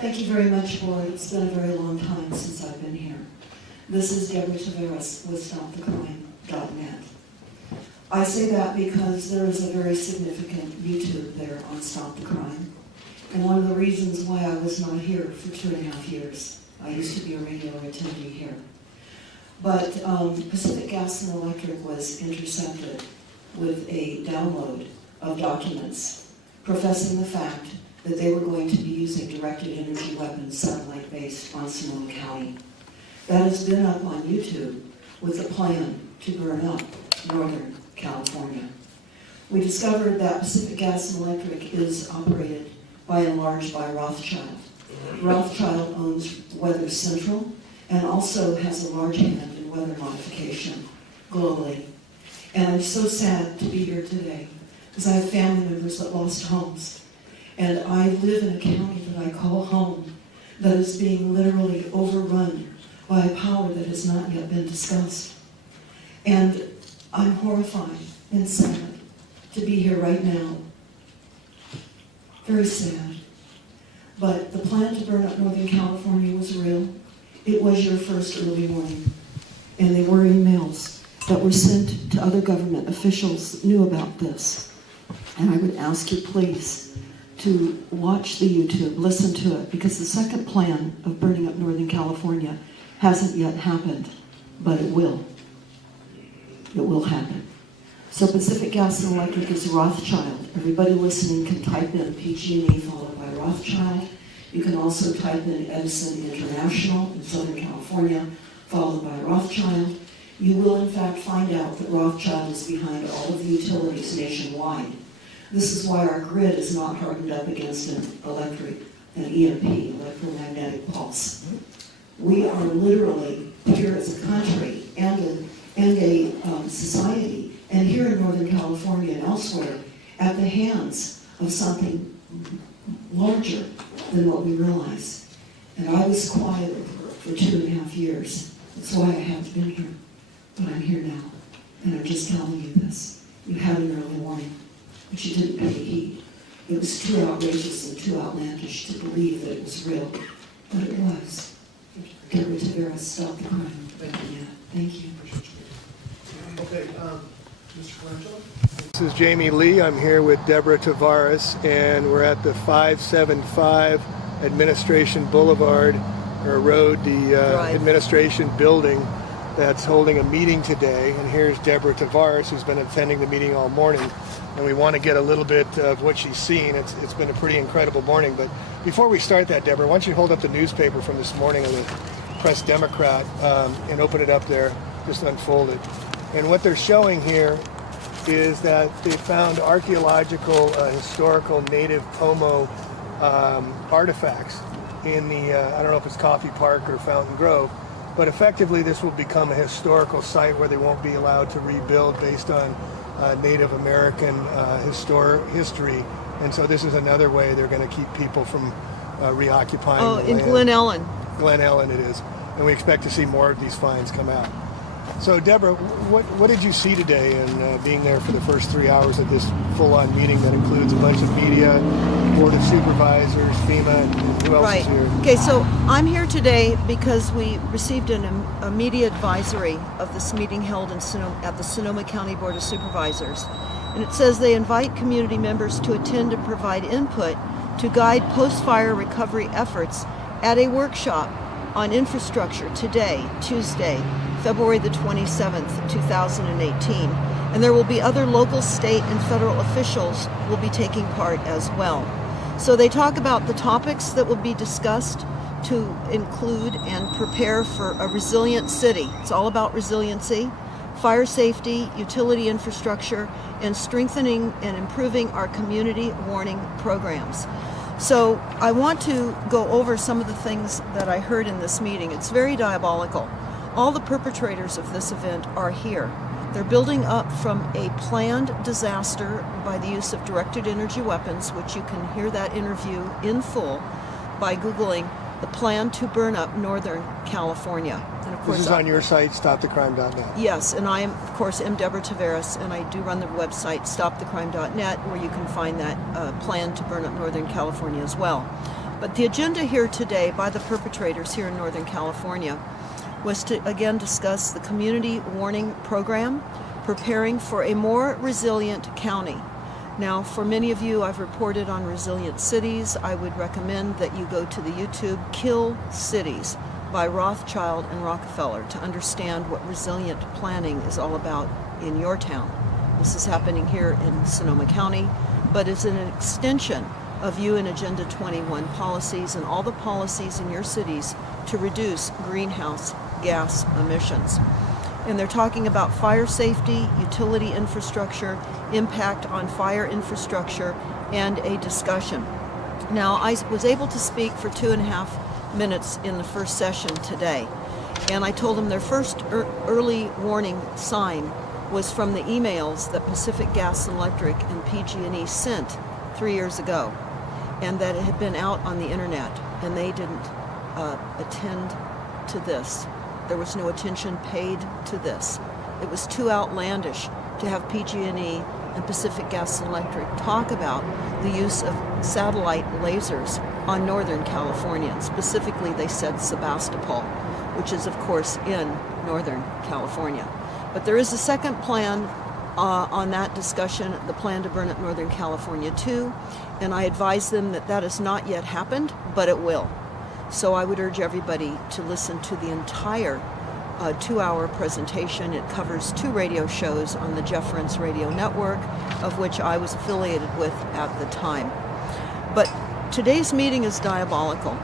Thank you very much, Board. It's been a very long time since I've been here. This is Deborah Tavares with StopTheCrime.net. I say that because there is a very significant YouTube there on Stop the Crime. And one of the reasons why I was not here for 2.5 years. I used to be a regular attendee here. But Pacific Gas and Electric was intercepted with a download of documents professing the fact that they were going to be using directed energy weapons satellite-based on Sonoma County. That has been up on YouTube with a plan to burn up Northern California. We discovered that Pacific Gas and Electric is operated by and large by Rothschild. Rothschild owns Weather Central and also has a large hand in weather modification globally. And I'm so sad to be here today because I have family members that lost homes. And I live in a county that I call home that is being literally overrun by a power that has not yet been discussed. And I'm horrified and sad to be here right now. Very sad. But the plan to burn up Northern California was real. It was your first early warning. And they were emails that were sent to other government officials that knew about this. And I would ask you, please, to watch the YouTube, listen to it, because the second plan of burning up Northern California hasn't yet happened, but it will. It will happen. So Pacific Gas and Electric is Rothschild. Everybody listening can type in PG&E followed by Rothschild. You can also type in Edison International in Southern California, followed by Rothschild. You will in fact find out that Rothschild is behind all of the utilities nationwide. This is why our grid is not hardened up against an EMP, electromagnetic pulse. We are literally here as a country and a society, and here in Northern California and elsewhere, at the hands of something larger than what we realize. And I was quiet for 2.5 years. That's why I haven't been here. But I'm here now, and I'm just telling you this. You had an early warning, but you didn't pay heed. It was too outrageous and too outlandish to believe that it was real, but it was. Deborah Tavares, Stop the Crime. Thank you. Okay, Mr. Colangelo? This is Jamie Lee. I'm here with Deborah Tavares, and we're at the 575 Administration Boulevard, or Road, the administration building that's holding a meeting today. And here's Deborah Tavares, who's been attending the meeting all morning. And we want to get a little bit of what she's seen. It's been a pretty incredible morning. But before we start that, Deborah, why don't you hold up the newspaper from this morning of the Press Democrat and open it up there, just unfold it. And what they're showing here is that they found archaeological, historical native Pomo artifacts in the, I don't know if it's Coffee Park or Fountain Grove, but effectively this will become a historical site where they won't be allowed to rebuild based on Native American history. And so this is another way they're going to keep people from reoccupying the land. In Glen Ellen. Glen Ellen it is. And we expect to see more of these finds come out. So Deborah, what did you see today in being there for the first 3 hours of this full-on meeting that includes a bunch of media, Board of Supervisors, FEMA, and who else is here? Okay, so I'm here today because we received a media advisory of this meeting held at the Sonoma County Board of Supervisors. And it says they invite community members to attend and provide input to guide post-fire recovery efforts at a workshop on infrastructure today, Tuesday, February the 27th, 2018. And there will be other local, state, and federal officials will be taking part as well. So they talk about the topics that will be discussed to include and prepare for a resilient city. It's all about resiliency, fire safety, utility infrastructure, and strengthening and improving our community warning programs. So I want to go over some of the things that I heard in this meeting. It's very diabolical. All the perpetrators of this event are here. They're building up from a planned disaster by the use of directed energy weapons, which you can hear that interview in full by Googling the plan to burn up Northern California. And of course, this is on your site, stopthecrime.net. Yes, and I am, of course, Deborah Tavares, and I do run the website stopthecrime.net, where you can find that plan to burn up Northern California as well. But the agenda here today by the perpetrators here in Northern California was to again discuss the community warning program, preparing for a more resilient county. Now, for many of you, I've reported on resilient cities. I would recommend that you go to the YouTube Kill Cities by Rothschild and Rockefeller to understand what resilient planning is all about in your town. This is happening here in Sonoma County, but it's an extension of UN Agenda 21 policies and all the policies in your cities to reduce greenhouse gas emissions. And they're talking about fire safety, utility infrastructure, impact on fire infrastructure, and a discussion. Now, I was able to speak for 2.5 minutes in the first session today, and I told them their first early warning sign was from the emails that Pacific Gas and Electric and PG&E sent 3 years ago, and that it had been out on the internet, and they didn't attend to this. There was no attention paid to this. It was too outlandish to have PG&E and Pacific Gas and Electric talk about the use of satellite lasers on Northern California. And specifically, they said Sebastopol, which is, of course, in Northern California. But there is a second plan on that discussion, the plan to burn up Northern California too, and I advise them that that has not yet happened, but it will. So I would urge everybody to listen to the entire 2-hour presentation. It covers 2 radio shows on the Jeff Rense Radio Network, of which I was affiliated with at the time. But today's meeting is diabolical.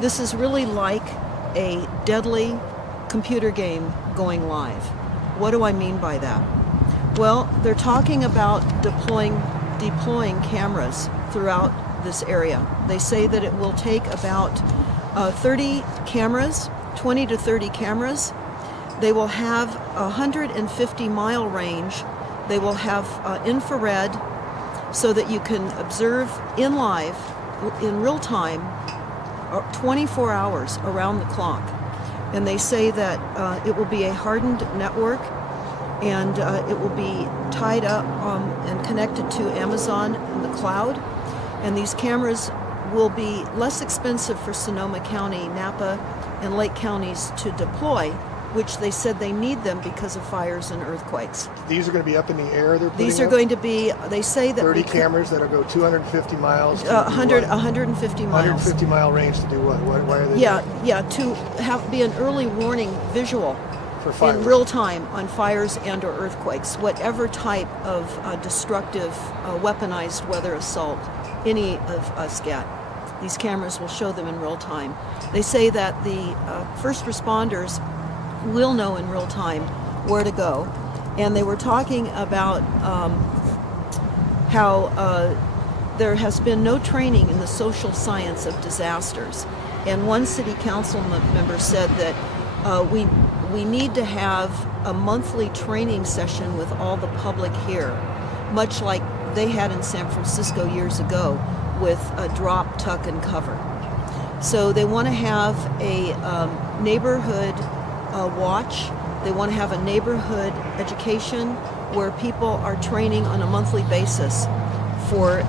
This is really like a deadly computer game going live. What do I mean by that? Well, they're talking about deploying cameras throughout this area. They say that it will take about 30 cameras, 20 to 30 cameras. They will have a 150-mile range. They will have infrared so that you can observe in real time, 24 hours around the clock. And they say that it will be a hardened network, and it will be tied up and connected to Amazon in the cloud. And these cameras will be less expensive for Sonoma County, Napa, and Lake counties to deploy, which they said they need them because of fires and earthquakes. These are going to be up in the air, they're putting These are up? going to be, they say that 30 cameras that'll go 250 miles. 150 miles. 150 mile range to do what? Why are they Yeah, to be an early warning visual for fires? in real time on fires and or earthquakes, whatever type of destructive, weaponized weather assault any of us get. These cameras will show them in real time. They say that the first responders will know in real time where to go. And they were talking about how there has been no training in the social science of disasters. And one city council member said that we need to have a monthly training session with all the public here, much like they had in San Francisco years ago with a drop, tuck, and cover. So they want to have a neighborhood watch. They want to have a neighborhood education where people are training on a monthly basis for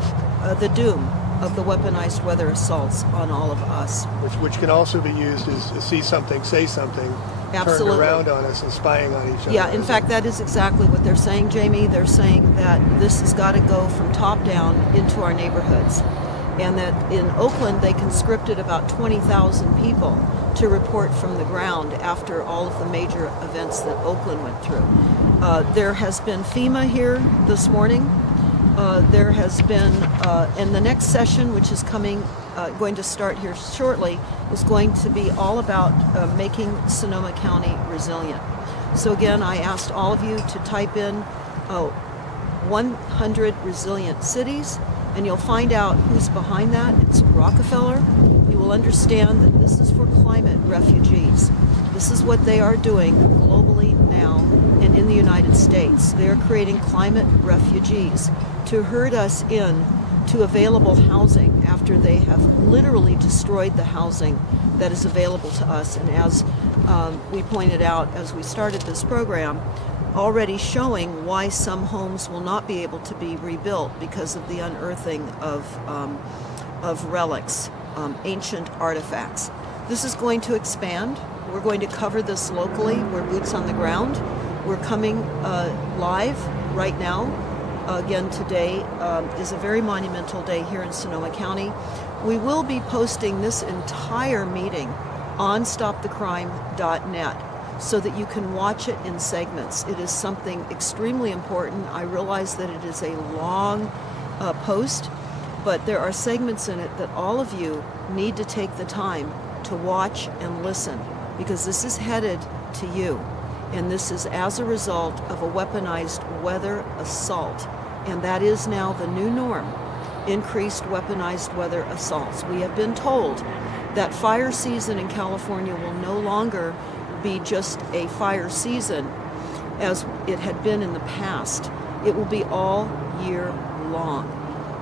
the doom of the weaponized weather assaults on all of us. Which can also be used as see something, say something, Absolutely. turned around on us and spying on each other. Yeah, in fact, that is exactly what they're saying, Jamie. They're saying that this has got to go from top down into our neighborhoods. And that in Oakland, they conscripted about 20,000 people to report from the ground after all of the major events that Oakland went through. There has been FEMA here this morning. There has been, and the next session, which is going to start here shortly, is going to be all about making Sonoma County resilient. So again, I asked all of you to type in 100 resilient cities, and you'll find out who's behind that. It's Rockefeller. You will understand that this is for climate refugees. This is what they are doing globally now and in the United States. They are creating climate refugees to herd us in to available housing after they have literally destroyed the housing that is available to us. And as we pointed out as we started this program, already showing why some homes will not be able to be rebuilt because of the unearthing of relics ancient artifacts. This is going to expand. We're going to cover this locally. We're boots on the ground. We're coming live right now. Again, today is a very monumental day here in Sonoma County. We will be posting this entire meeting on stopthecrime.net so that you can watch it in segments. It is something extremely important. I realize that it is a long post, but there are segments in it that all of you need to take the time to watch and listen, because this is headed to you. And this is as a result of a weaponized weather assault. And that is now the new norm, increased weaponized weather assaults. We have been told that fire season in California will no longer be just a fire season as it had been in the past. It will be all year long.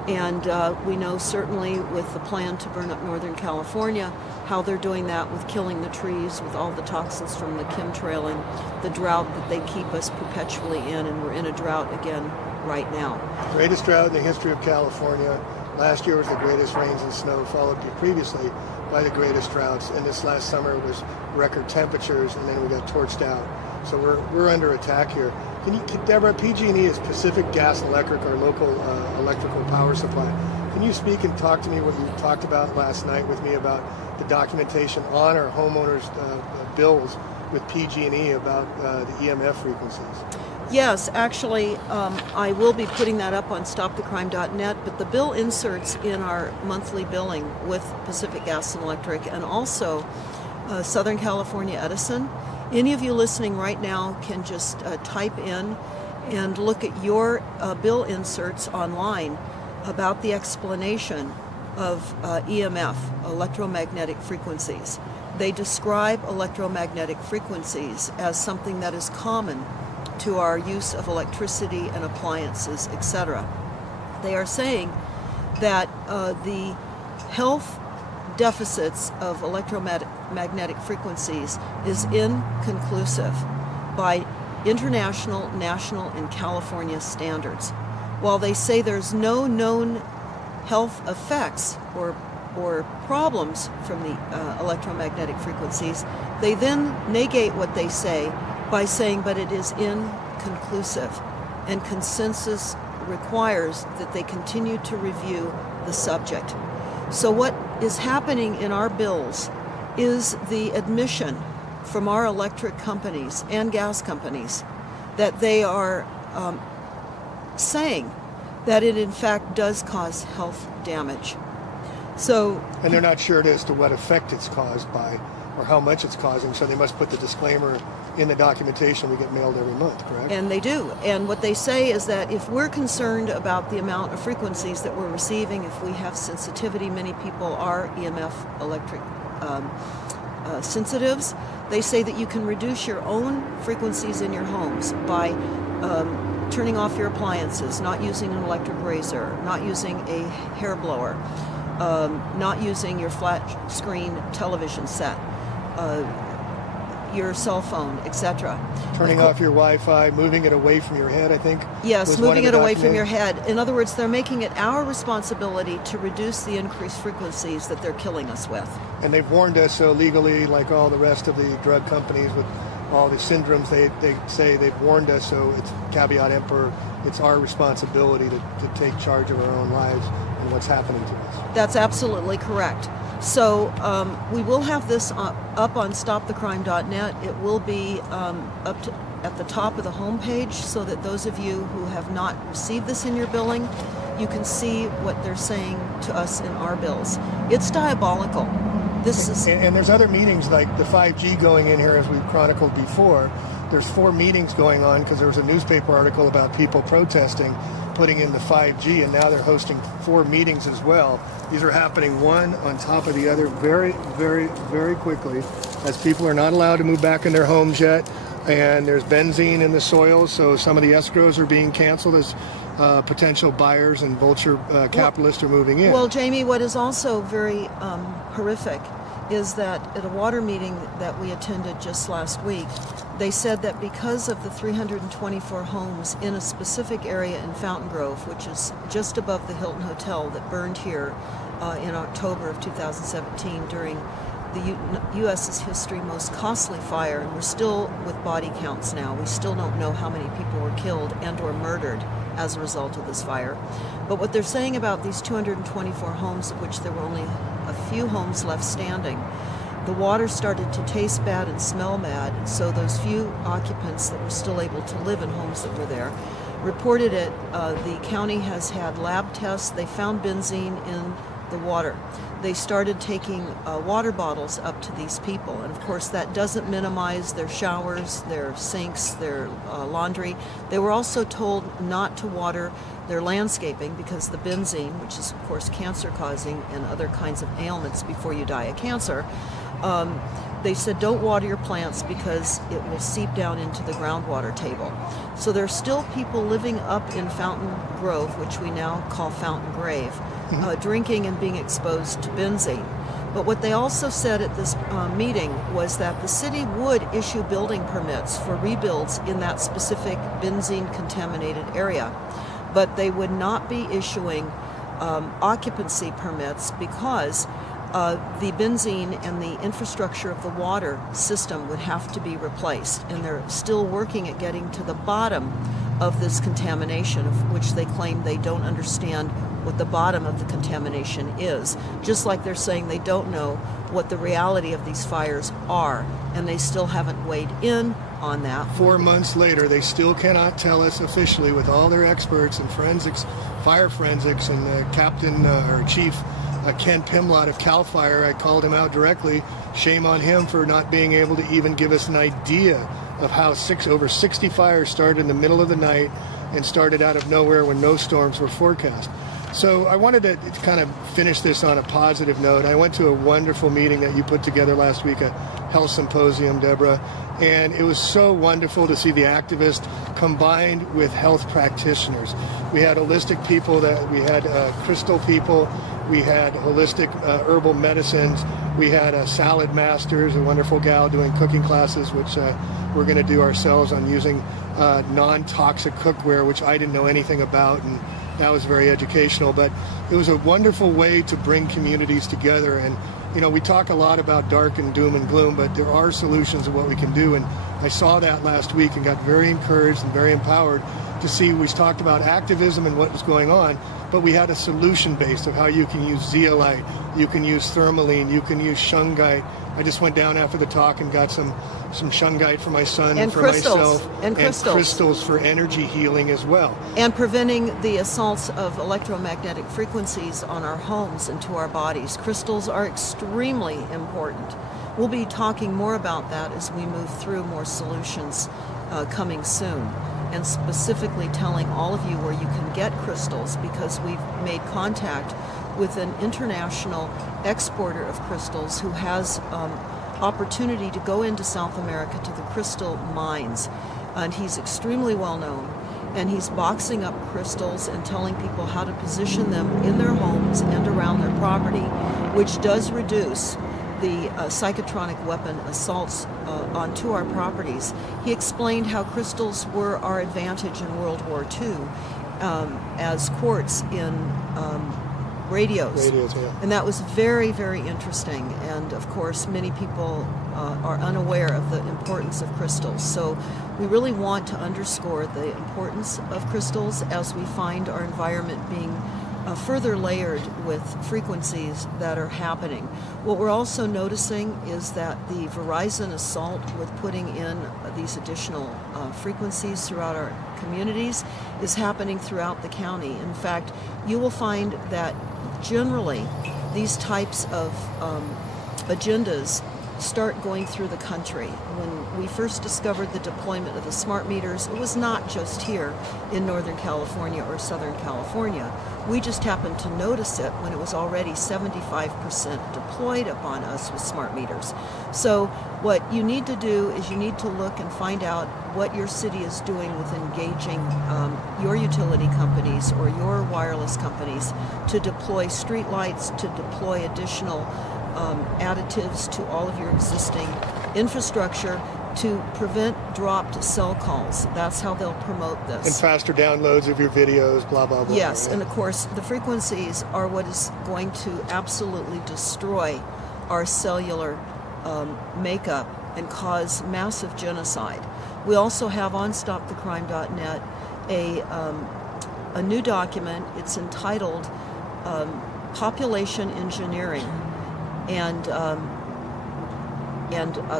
And we know certainly with the plan to burn up Northern California, how they're doing that with killing the trees, with all the toxins from the chemtrailing, the drought that they keep us perpetually in, and we're in a drought again right now. Greatest drought in the history of California. Last year was the greatest rains and snow, followed previously by the greatest droughts. And this last summer was record temperatures, and then we got torched out. So we're under attack here. Deborah, PG&E is Pacific Gas and Electric, our local electrical power supply. Can you speak and talk to me what you talked about last night with me about the documentation on our homeowners' bills with PG&E about the EMF frequencies? Yes, actually, I will be putting that up on stopthecrime.net, but the bill inserts in our monthly billing with Pacific Gas and Electric and also Southern California Edison. Any of you listening right now can just type in and look at your bill inserts online about the explanation of EMF, electromagnetic frequencies. They describe electromagnetic frequencies as something that is common to our use of electricity and appliances, etc. They are saying that the health deficits of electromagnetic frequencies is inconclusive by international, national, and California standards. While they say there's no known health effects or problems from the electromagnetic frequencies, they then negate what they say by saying, but it is inconclusive, and consensus requires that they continue to review the subject. So what is happening in our bills is the admission from our electric companies and gas companies that they are saying that it in fact does cause health damage. And they're not sure as to what effect it's caused by or how much it's causing, so they must put the disclaimer in the documentation we get mailed every month, correct? And they do. And what they say is that if we're concerned about the amount of frequencies that we're receiving, if we have sensitivity, many people are EMF electric sensitives, they say that you can reduce your own frequencies in your homes by turning off your appliances, not using an electric razor, not using a hair blower, not using your flat screen television set, your cell phone, etc. Turning off your Wi-Fi, moving it away from your head, I think. Yes, moving it away from your head. In other words, they're making it our responsibility to reduce the increased frequencies that they're killing us with. And they've warned us so legally, like all the rest of the drug companies with all the syndromes, they say they've warned us, so it's caveat emptor, it's our responsibility to take charge of our own lives and what's happening to us. That's absolutely correct. So we will have this up on stopthecrime.net. It will be at the top of the homepage so that those of you who have not received this in your billing, you can see what they're saying to us in our bills. It's diabolical. And there's other meetings like the 5G going in here, as we've chronicled before. There's 4 meetings going on because there was a newspaper article about people protesting putting in the 5G, and now they're hosting 4 meetings as well. These are happening one on top of the other very, very, very quickly as people are not allowed to move back in their homes yet, and there's benzene in the soil, so some of the escrows are being canceled as potential buyers and vulture capitalists are moving in. Well, Jamie, what is also very horrific is that at a water meeting that we attended just last week, they said that because of the 324 homes in a specific area in Fountain Grove, which is just above the Hilton Hotel that burned here in October of 2017 during the U.S.'s history most costly fire, and we're still with body counts now. We still don't know how many people were killed and or murdered as a result of this fire. But what they're saying about these 224 homes, of which there were only a few homes left standing, the water started to taste bad and smell bad, and so those few occupants that were still able to live in homes that were there reported it. The county has had lab tests. They found benzene in the water. They started taking water bottles up to these people, and of course that doesn't minimize their showers, their sinks, their laundry. They were also told not to water their landscaping because the benzene, which is of course cancer causing and other kinds of ailments before you die of cancer, they said don't water your plants because it will seep down into the groundwater table. So there's still people living up in Fountain Grove, which we now call Fountain Grave, drinking and being exposed to benzene. But what they also said at this meeting was that the city would issue building permits for rebuilds in that specific benzene-contaminated area, but they would not be issuing occupancy permits because the benzene and the infrastructure of the water system would have to be replaced, and they're still working at getting to the bottom of this contamination, of which they claim they don't understand what the bottom of the contamination is, just like they're saying they don't know what the reality of these fires are, and they still haven't weighed in on that. 4 months later, they still cannot tell us officially, with all their experts and forensics, fire forensics, and the captain or chief Ken Pimlott of CAL FIRE. I called him out directly. Shame on him for not being able to even give us an idea of how over 60 fires started in the middle of the night and started out of nowhere when no storms were forecast. So I wanted to kind of finish this on a positive note. I went to a wonderful meeting that you put together last week, a health symposium, Deborah, and it was so wonderful to see the activists combined with health practitioners. We had holistic people, we had crystal people, we had holistic herbal medicines, we had salad masters, a wonderful gal doing cooking classes, which we're going to do ourselves on using non-toxic cookware, which I didn't know anything about, and that was very educational. But it was a wonderful way to bring communities together. And you know, we talk a lot about dark and doom and gloom, but there are solutions of what we can do. And I saw that last week and got very encouraged and very empowered to see. We talked about activism and what was going on, but we had a solution based of how you can use zeolite, you can use thermaline, you can use shungite. I just went down after the talk and got some shungite for my son and for myself, and crystals for energy healing as well. And preventing the assaults of electromagnetic frequencies on our homes and to our bodies. Crystals are extremely important. We'll be talking more about that as we move through more solutions coming soon, and specifically telling all of you where you can get crystals, because we've made contact with an international exporter of crystals who has opportunity to go into South America to the crystal mines, and he's extremely well known, and he's boxing up crystals and telling people how to position them in their homes and around their property, which does reduce the psychotronic weapon assaults onto our properties. He explained how crystals were our advantage in World War II as quartz in radios, yeah. And that was very, very interesting. And of course, many people are unaware of the importance of crystals. So we really want to underscore the importance of crystals as we find our environment being further layered with frequencies that are happening. What we're also noticing is that the Verizon assault with putting in these additional frequencies throughout our communities is happening throughout the county. In fact, you will find that generally these types of agendas start going through the country. When we first discovered the deployment of the smart meters, it was not just here in Northern California or Southern California. We just happened to notice it when it was already 75% deployed upon us with smart meters. So what you need to do is you need to look and find out what your city is doing with engaging your utility companies or your wireless companies to deploy streetlights, to deploy additional additives to all of your existing infrastructure to prevent dropped cell calls. That's how they'll promote this. And faster downloads of your videos, blah, blah, blah. Yes, right? and of course, the frequencies are what is going to absolutely destroy our cellular makeup and cause massive genocide. We also have on StopTheCrime.net a new document. It's entitled Population Engineering and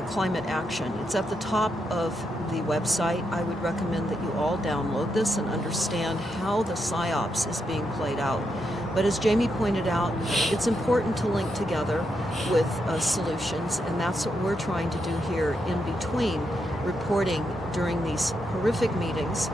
Climate Action. It's at the top of the website. I would recommend that you all download this and understand how the PSYOPs is being played out. But as Jamie pointed out, it's important to link together with solutions, and that's what we're trying to do here in between reporting during these horrific meetings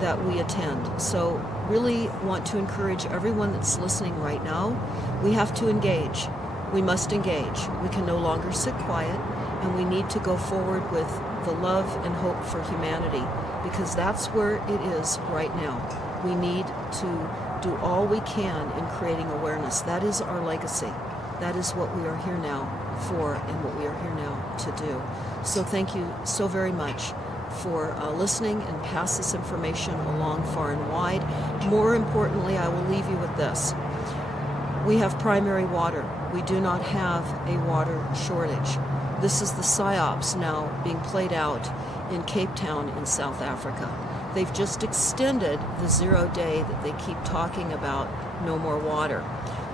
that we attend. So really want to encourage everyone that's listening right now, we have to engage. We must engage. We can no longer sit quiet, and we need to go forward with the love and hope for humanity, because that's where it is right now. We need to do all we can in creating awareness. That is our legacy. That is what we are here now for and what we are here now to do. So thank you so very much for listening, and pass this information along far and wide. More importantly, I will leave you with this. We have primary water. We do not have a water shortage. This is the PSYOPs now being played out in Cape Town in South Africa. They've just extended the 0 day that they keep talking about no more water.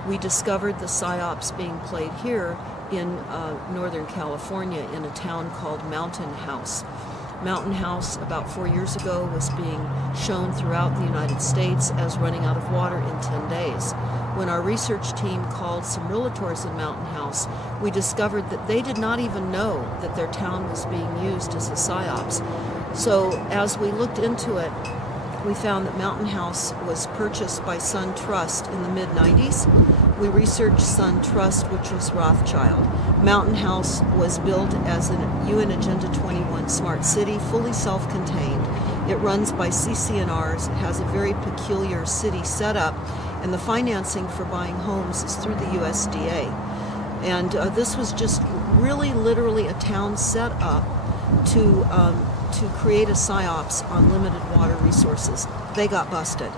We discovered the PSYOPs being played here in Northern California in a town called Mountain House. Mountain House, about 4 years ago, was being shown throughout the United States as running out of water in 10 days. When our research team called some realtors in Mountain House, we discovered that they did not even know that their town was being used as a PSYOPs. So as we looked into it, we found that Mountain House was purchased by Sun Trust in the mid-90s. We researched Sun Trust, which was Rothschild. Mountain House was built as an UN Agenda 21 smart city, fully self-contained. It runs by CCNRs. It has a very peculiar city setup, and the financing for buying homes is through the USDA. And this was just really literally a town set up to create a PSYOPs on limited water resources. They got busted.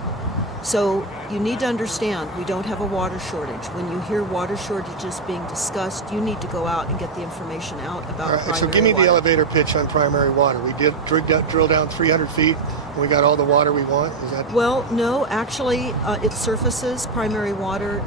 So you need to understand, we don't have a water shortage. When you hear water shortages being discussed, you need to go out and get the information out about primary water. So give me the elevator pitch on primary water. We did drill down 300 feet, and we got all the water we want? Is that? Well, no, actually, it surfaces. Primary Water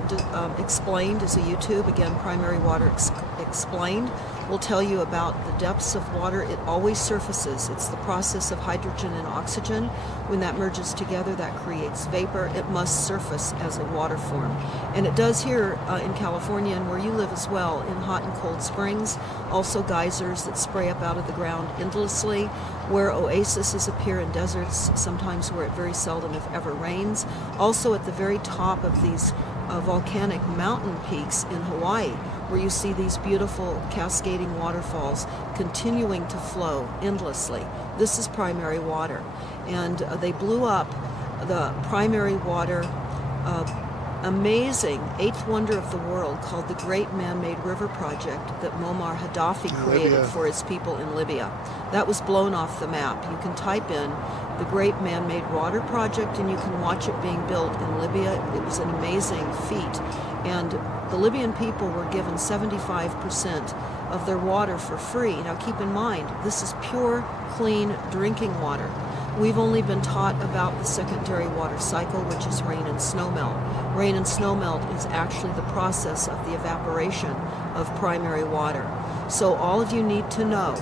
Explained is a YouTube. Again, Primary Water Explained will tell you about the depths of water. It always surfaces. It's the process of hydrogen and oxygen. When that merges together, that creates vapor. It must surface as a water form. And it does here in California, and where you live as well, in hot and cold springs. Also geysers that spray up out of the ground endlessly, where oases appear in deserts, sometimes where it very seldom, if ever, rains. Also at the very top of these volcanic mountain peaks in Hawaii, where you see these beautiful cascading waterfalls continuing to flow endlessly. This is primary water. And they blew up the primary water amazing eighth wonder of the world called the Great Man-Made River Project that Muammar Gaddafi created for his people in Libya. That was blown off the map. You can type in the Great Man-Made Water Project and you can watch it being built in Libya. It was an amazing feat. And the Libyan people were given 75% of their water for free. Now keep in mind, this is pure, clean drinking water. We've only been taught about the secondary water cycle, which is rain and snowmelt. Rain and snowmelt is actually the process of the evaporation of primary water. So all of you need to know,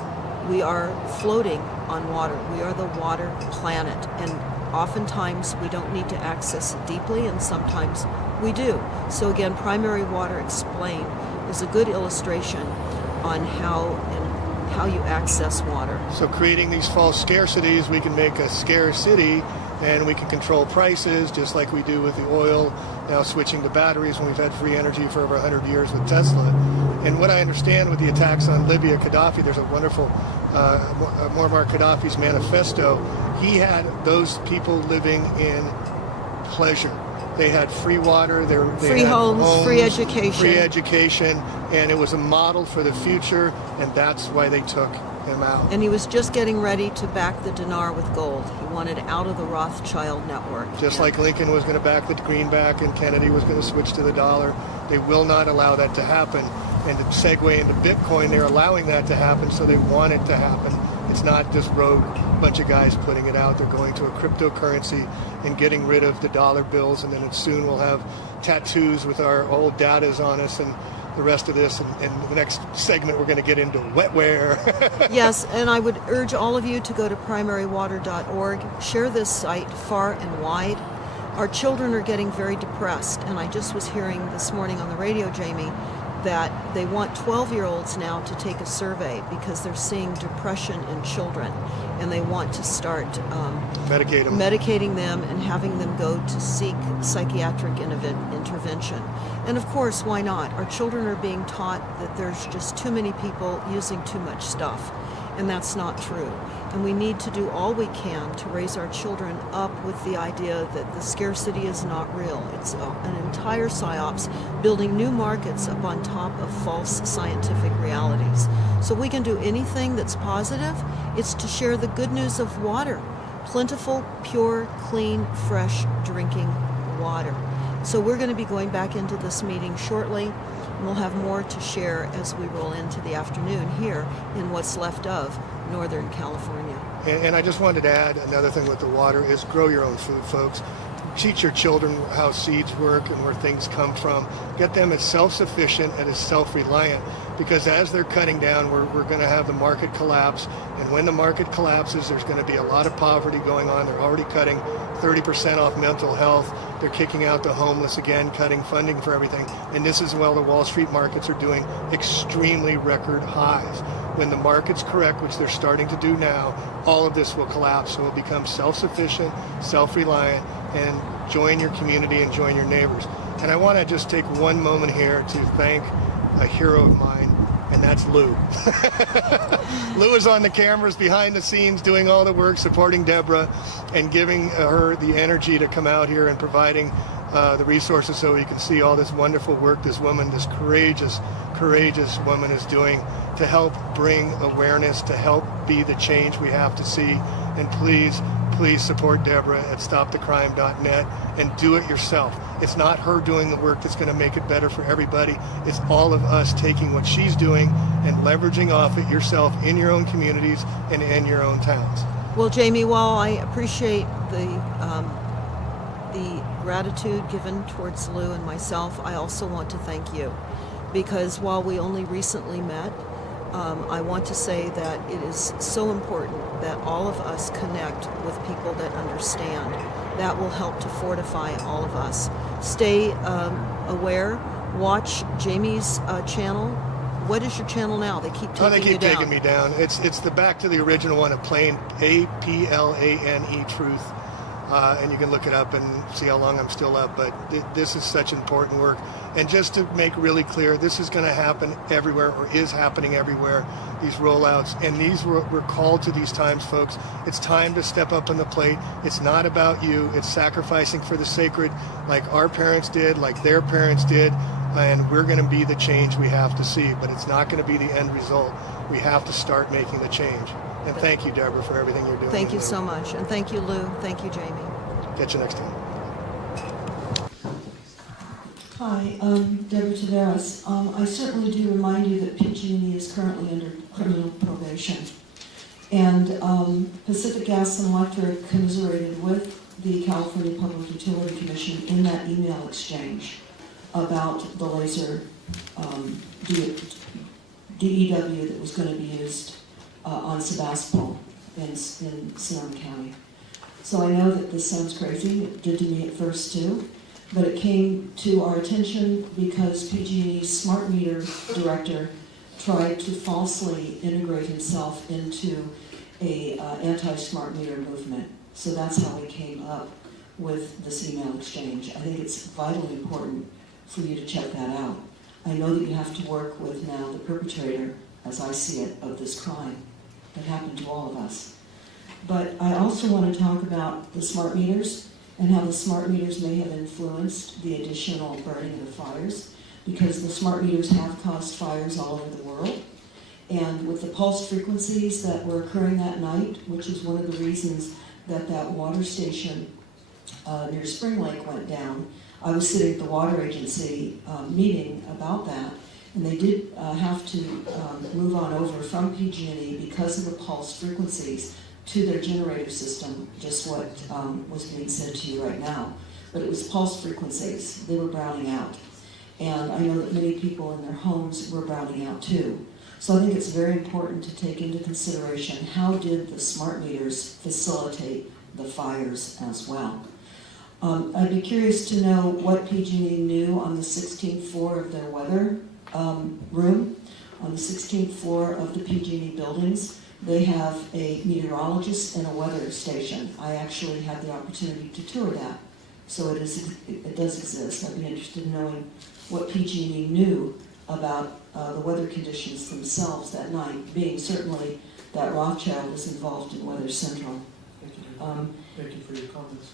we are floating on water. We are the water planet. And oftentimes we don't need to access it deeply, and sometimes we do. So again, Primary Water Explained is a good illustration on how you access water. So creating these false scarcities, we can make a scarce city, and we can control prices just like we do with the oil, now switching to batteries when we've had free energy for over 100 years with Tesla. And what I understand with the attacks on Libya, Gaddafi, there's a wonderful Muammar Gaddafi's manifesto. He had those people living in pleasure. They had free water, they Free had homes, free education. free education, and it was a model for the future, and that's why they took him out. And he was just getting ready to back the dinar with gold. He wanted out of the Rothschild network. Just like Lincoln was going to back the greenback and Kennedy was going to switch to the dollar, they will not allow that to happen. And to segue into Bitcoin, they're allowing that to happen, so they want it to happen. It's not just rogue bunch of guys putting it out. They're going to a cryptocurrency and getting rid of the dollar bills, and then soon we'll have tattoos with our old datas on us and the rest of this. And the next segment, we're going to get into wetware. Yes, and I would urge all of you to go to primarywater.org. Share this site far and wide. Our children are getting very depressed, and I just was hearing this morning on the radio, Jamie, that they want 12-year-olds now to take a survey because they're seeing depression in children, and they want to start medicating them and having them go to seek psychiatric intervention. And of course, why not? Our children are being taught that there's just too many people using too much stuff, and that's not true. And we need to do all we can to raise our children up with the idea that the scarcity is not real. It's an entire psyops, building new markets up on top of false scientific realities. So we can do anything that's positive. It's to share the good news of water, plentiful, pure, clean, fresh drinking water. So we're going to be going back into this meeting shortly, and we'll have more to share as we roll into the afternoon here in what's left of Northern California. And I just wanted to add another thing with the water is grow your own food, folks. Teach your children how seeds work and where things come from. Get them as self-sufficient and as self-reliant, because as they're cutting down, we're going to have the market collapse. And when the market collapses, there's going to be a lot of poverty going on. They're already cutting 30% off mental health. They're kicking out the homeless again, cutting funding for everything. And this is while the Wall Street markets are doing extremely record highs. When the markets correct, which they're starting to do now, all of this will collapse. So we'll become self-sufficient, self-reliant, and join your community and join your neighbors. And I want to just take one moment here to thank a hero of mine, and that's Lou. Lou is on the cameras behind the scenes doing all the work, supporting Deborah and giving her the energy to come out here and providing the resources so we can see all this wonderful work this woman, this courageous woman is doing to help bring awareness, to help be the change we have to see. And please support Deborah at stopthecrime.net and do it yourself. It's not her doing the work that's going to make it better for everybody. It's all of us taking what she's doing and leveraging off it yourself in your own communities and in your own towns. Well, Jamie, while I appreciate the gratitude given towards Lou and myself, I also want to thank you, because while we only recently met, I want to say that it is so important that all of us connect with people that understand. That will help to fortify all of us. Stay aware. Watch Jamie's channel. What is your channel now? They keep taking you down. They keep taking me down. It's the back to the original one of Plain, A-P-L-A-N-E, Truth. And you can look it up and see how long I'm still up. But this is such important work. And just to make really clear, this is going to happen everywhere, or is happening everywhere, these rollouts. And we're called to these times, folks. It's time to step up on the plate. It's not about you. It's sacrificing for the sacred, like our parents did, like their parents did. And we're going to be the change we have to see. But it's not going to be the end result. We have to start making the change. And thank you, Deborah, for everything you're doing. Thank you so much. And thank you, Lou. Thank you, Jamie. Catch you next time. Hi, Deborah Tavares. I certainly do remind you that PG&E is currently under criminal probation. And Pacific Gas and Electric commiserated with the California Public Utility Commission in that email exchange about the laser DEW that was going to be used on Sebastopol in Sonoma County. So I know that this sounds crazy. It did to me at first too. But it came to our attention because PG&E's smart meter director tried to falsely integrate himself into a anti-smart meter movement. So that's how we came up with this email exchange. I think it's vitally important for you to check that out. I know that you have to work with now the perpetrator, as I see it, of this crime that happened to all of us. But I also want to talk about the smart meters and how the smart meters may have influenced the additional burning of the fires, because the smart meters have caused fires all over the world. And with the pulse frequencies that were occurring that night, which is one of the reasons that that water station near Spring Lake went down, I was sitting at the water agency meeting about that, and they did have to move on over from PG&E because of the pulse frequencies to their generator system, just what was being said to you right now. But it was pulse frequencies. They were browning out. And I know that many people in their homes were browning out too. So I think it's very important to take into consideration how did the smart meters facilitate the fires as well. I'd be curious to know what PG&E knew on the 16th floor of their weather room. On the 16th floor of the PG&E buildings, they have a meteorologist and a weather station. I actually had the opportunity to tour that, so it does exist. I'd be interested in knowing what PG&E knew about the weather conditions themselves that night, being certainly that Rothschild is involved in Weather Central. Thank you. Thank you for your comments.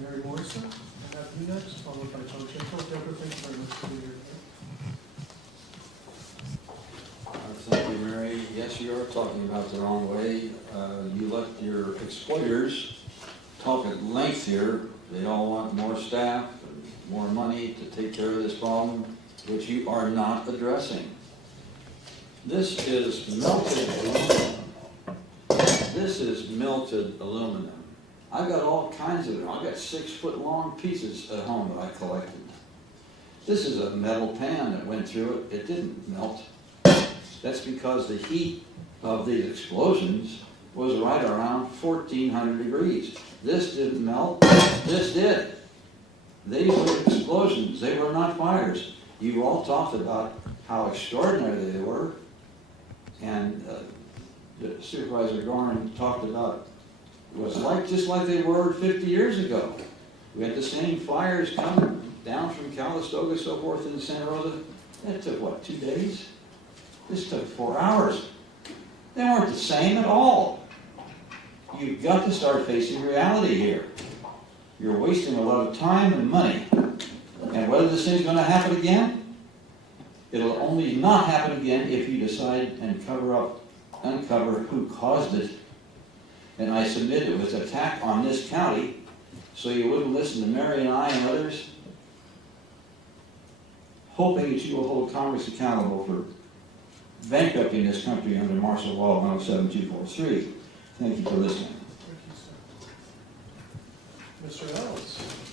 Mary Morrison, I have you next, followed by John Shinko. Deborah, thank you very much for being here today. Thank you, Mary. Yes, you are talking about the wrong way. You let your exploiters talk at length here. They all want more staff and more money to take care of this problem, which you are not addressing. This is melted aluminum. This is melted aluminum. I've got all kinds of them. I've got 6-foot-long pieces at home that I collected. This is a metal pan that went through it. It didn't melt. That's because the heat of these explosions was right around 1,400 degrees. This didn't melt. This did. These were explosions. They were not fires. You all talked about how extraordinary they were. And Supervisor Gorman talked about it was just like they were 50 years ago. We had the same fires coming down from Calistoga, so forth, in Santa Rosa. That took, what, 2 days? This took 4 hours. They weren't the same at all. You've got to start facing reality here. You're wasting a lot of time and money. And whether this thing's going to happen again, it'll only not happen again if you decide and uncover who caused it. And I submit it was an attack on this county, so you wouldn't listen to Mary and I and others, hoping that you will hold Congress accountable for bankrupting this country under martial law 107243. Thank you for listening. Thank you, sir. Mr. Ellis.